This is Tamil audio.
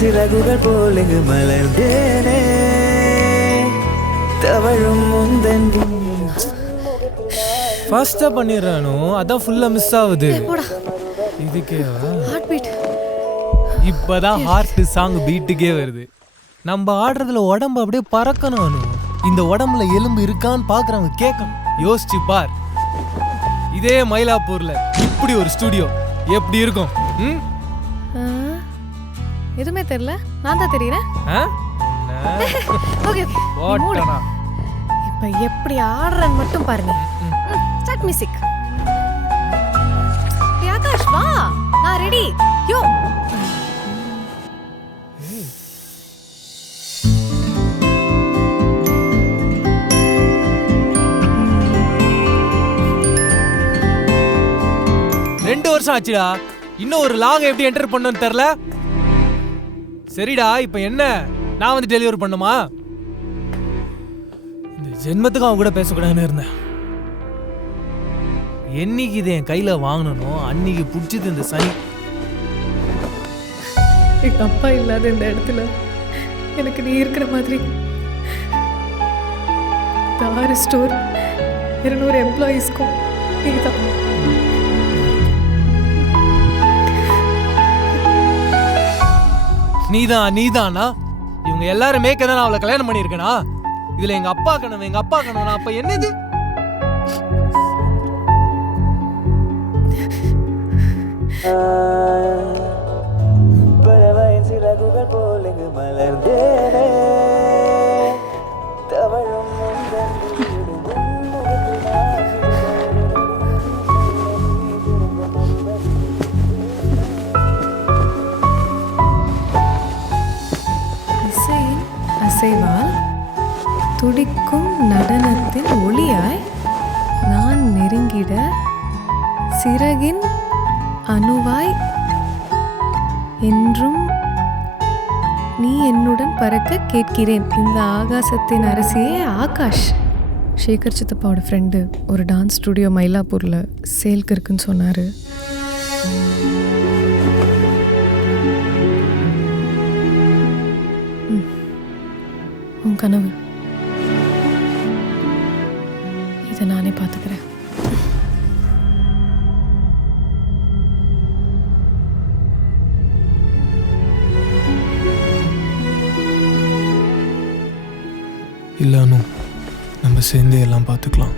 சிறகுகள் போல் இங்கு மலர்ந்தேனே தவழும் முந்தன் ஃபாஸ்டா பண்ணிடுறானோ அதான் ஃபுல்லா மிஸ் ஆகுது. போடா இதுக்கே ஹார்ட் பீட். இப்பதான் ஹார்ட் சாங் பீட்டுக்கே வருது. நம்ம ஆடுறதுல உடம்பு அப்படியே பறக்கணும் அனு. இந்த உடம்புல எலும்பு இருக்கான்னு பாக்குறவங்க கேட்கணும். யோசிச்சு பார், இதே மயிலாப்பூர்ல இப்படி ஒரு ஸ்டுடியோ எப்படி இருக்கும்? எதுவுமே தெரியல, நான் தான் தெரியறேன். ஓகே ஓகே, இப்ப எப்படி ஆடுறன்னு மட்டும் பாருங்க. Start music. ஆகாஷ் வா, நான் ரெடி. யோ ரெண்டு வருஷம் ஆச்சுடா, இன்னும் ஒரு லாங் எப்படி என்டர் பண்ணணும்னு தெரியல. சரிடா, இப்ப என்ன நான் வந்து டெலிவரி பண்ணுமா? இந்த ஜென்மத்துக்கு அவன் கூட பேசக்கூடாதுன்னு இருந்தேன். என்னைக்கு இதை என் கையில வாங்கணும் அன்னைக்கு பிடிச்சது இந்த சனி. எங்க அப்பா இல்லாத இந்த இடத்துல எனக்கு நீ இருக்கிற மாதிரி 6 ஸ்டோர் 200 எம்ப்ளாயீஸ்க்கும் நீதான். நீதானா? இவங்க எல்லாரும் மேய்க்கதான் அவளை கல்யாணம் பண்ணியிருக்கேனா? இதுல எங்க அப்பா கனவு அப்ப என்னது? பறவையின் சிறகுகள் போல் இங்கு மலர்ந்தேனே தவழும் முந்தன் இசையின் அசைவால் துடிக்கும் நடனத்தின் ஒளியாய் நான் நெருங்கிட சிறகின் அணுவாய் என்றும் நீ என்னுடன் பறக்க கேட்கிறேன். இந்த ஆகாசத்தின் அரசியே ஆகாஷ். சேகர் சித்தப்பாவோட ஃப்ரெண்டு ஒரு டான்ஸ் ஸ்டுடியோ மயிலாப்பூரில் சேல்க்கு இருக்குன்னு சொன்னார். உன் கனவு இதை நானே பார்த்துக்கிறேன். இல்ல அனு, நம்ம சேர்ந்தே எல்லாம் பார்த்துக்கலாம்.